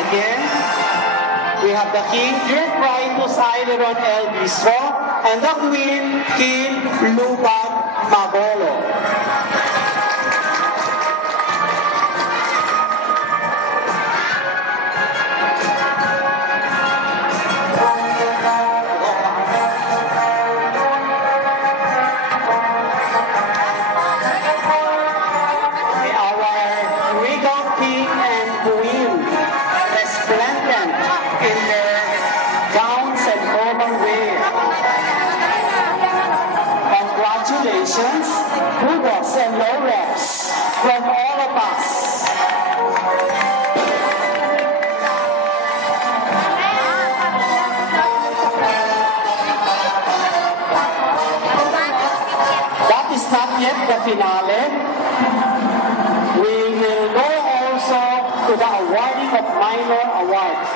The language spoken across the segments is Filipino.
Again, we have the king, Dirk Praetus Aileron El Bistro, and the queen, King Lubag Magolo. Congratulations, Kudos and Lawrence, from all of us. That is not yet the finale. We will go also to the awarding of minor awards.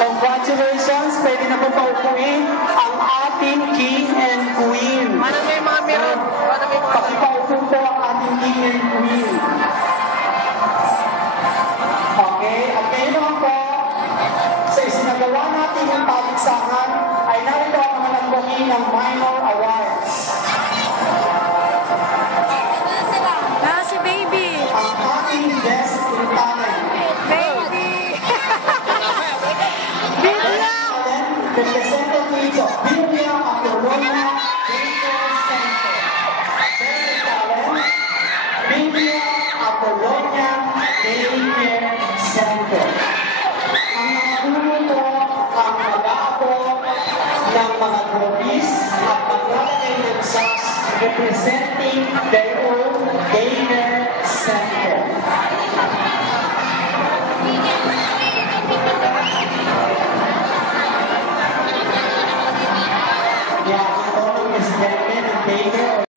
Congratulations! Pwede na po paupuin ang ating king and queen. Paano may mga meron? Pakipaupo po ang ating king and queen. Okay, at ngayon naman po, sa isinagawa natin yung paligsahan, ay narito ang mga nagbuhin ng minor awards. Si baby. Ang ating best in talent. Represented dito, Biblia Apollonia Daycare Center. Best talent, Biblia Apollonia Daycare Center. Ang nakapuno po ang mag-aabot ng mga groupies at maglalagay ng socks representing their own daycare center. Yeah, ang presidente ng daycare